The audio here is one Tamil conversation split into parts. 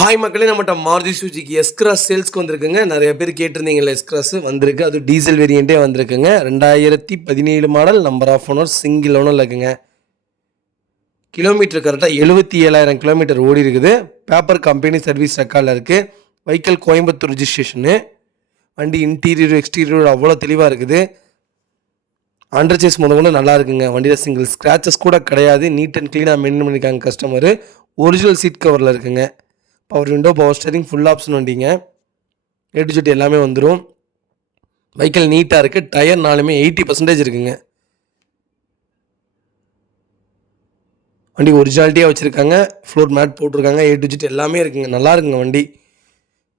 ஹாய் மக்களே, நம்மகிட்ட மாருதி சுஜுகி எஸ்-கிராஸ் சேல்ஸ்க்கு வந்திருக்குங்க. நிறைய பேர் கேட்டிருந்தீங்கல்ல, எஸ்-கிராஸ் வந்திருக்கு. அது டீசல் வேரியண்ட்டே வந்திருக்குங்க. 2017 model, number of owner, single ஓனரில் இருக்குங்க. கிலோமீட்டர் கரெக்டாக 77,000 கிலோமீட்டர் ஓடி இருக்குது. பேப்பர் கம்பெனி சர்வீஸ் ரெக்கார்டில் இருக்குது. வெஹிக்கிள் கோயம்புத்தூர் ரிஜிஸ்ட்ரேஷனு. வண்டி இன்டீரியர் எக்ஸ்டீரியர் அவ்வளோ தெளிவாக இருக்குது. அண்டர் சேஸ் முதல்ல நல்லா இருக்குங்க. வண்டியில் சிங்கிள் ஸ்க்ராச்சஸ் கூட கிடையாது. நீட் அண்ட் க்ளீனாக மெயின்டைன் பண்ணியிருக்காங்க கஸ்டமரு. ஒரிஜினல் சீட் கவரில் இருக்குங்க. Power window, power steering, full option வண்டிங்க. ஏ டு ஜெட் எல்லாமே வந்துடும். வெஹிக்கிள் நீட்டாக இருக்குது. டயர் நாலுமே 80% இருக்குங்க. வண்டி ஒரிஜினாலிட்டியாக வச்சுருக்காங்க. ஃப்ளோர் மேட் போட்டிருக்காங்க. ஏ டு ஜெட் எல்லாமே இருக்குங்க. நல்லா இருக்குங்க வண்டி.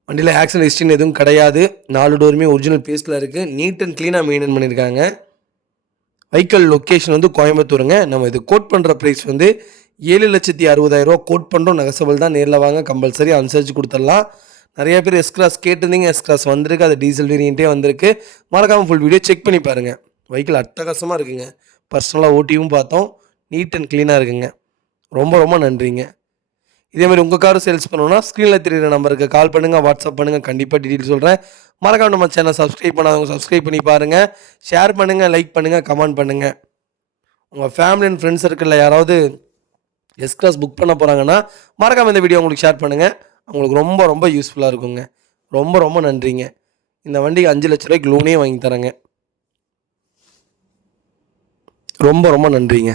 வண்டியில் ஆக்சிடென்ட் ஹிஸ்ட்ரின்னு எதுவும் கிடையாது. 4 டோருமே ஒரிஜினல் பேஸில் இருக்குது. நீட் அண்ட் க்ளீனாக மெயின்டைன் பண்ணியிருக்காங்க. வெஹிக்கிள் லொக்கேஷன் வந்து கோயம்புத்தூருங்க. நம்ம இது கோட் பண்ணுற ப்ரைஸ் வந்து 7,60,000 கோட் பண்ணுறோம். நெகசபிள் தான். நேரில் வாங்க, கம்பல்சரி அனுசரித்து கொடுத்துடலாம். நிறைய பேர் எஸ்-கிராஸ் கேட்டிருந்தீங்க. எஸ்-கிராஸ் வந்திருக்கு. அது டீசல் வேரியண்ட்டே வந்திருக்கு. மறக்காமல் ஃபுல் வீடியோ செக் பண்ணி பாருங்கள். வெஹிக்கிள் அட்டகாசமாக இருக்குங்க. பர்சனலாக ஓட்டியும் பார்த்தோம். நீட் அண்ட் க்ளீனாக இருக்குங்க. ரொம்ப ரொம்ப நன்றிங்க. இதேமாதிரி உங்கள் காரும் சேல்ஸ் பண்ணணும்னா ஸ்க்ரீனில் தெரியுற நம்பருக்கு கால் பண்ணுங்கள், வாட்ஸ்அப் பண்ணுங்கள். கண்டிப்பாக டீட்டெயில் சொல்கிறேன். மறக்காம நம்ம சேனல் சப்ஸ்கிரைப் பண்ணாதவங்க சப்ஸ்கிரைப் பண்ணி பாருங்கள். ஷேர் பண்ணுங்கள், லைக் பண்ணுங்கள், கமெண்ட் பண்ணுங்கள். உங்கள் ஃபேமிலி அண்ட் ஃப்ரெண்ட்ஸ் சர்க்கிளில் யாராவது எஸ்-கிராஸ் புக் பண்ண போகிறாங்கன்னா மறக்காமல் இந்த வீடியோ உங்களுக்கு ஷேர் பண்ணுங்கள். அவங்களுக்கு ரொம்ப ரொம்ப யூஸ்ஃபுல்லாக இருக்குங்க. ரொம்ப ரொம்ப நன்றிங்க. இந்த வண்டிக்கு 5 லட்ச ரூபாய்க்கு லோனே வாங்கி தரேங்க. ரொம்ப ரொம்ப நன்றிங்க.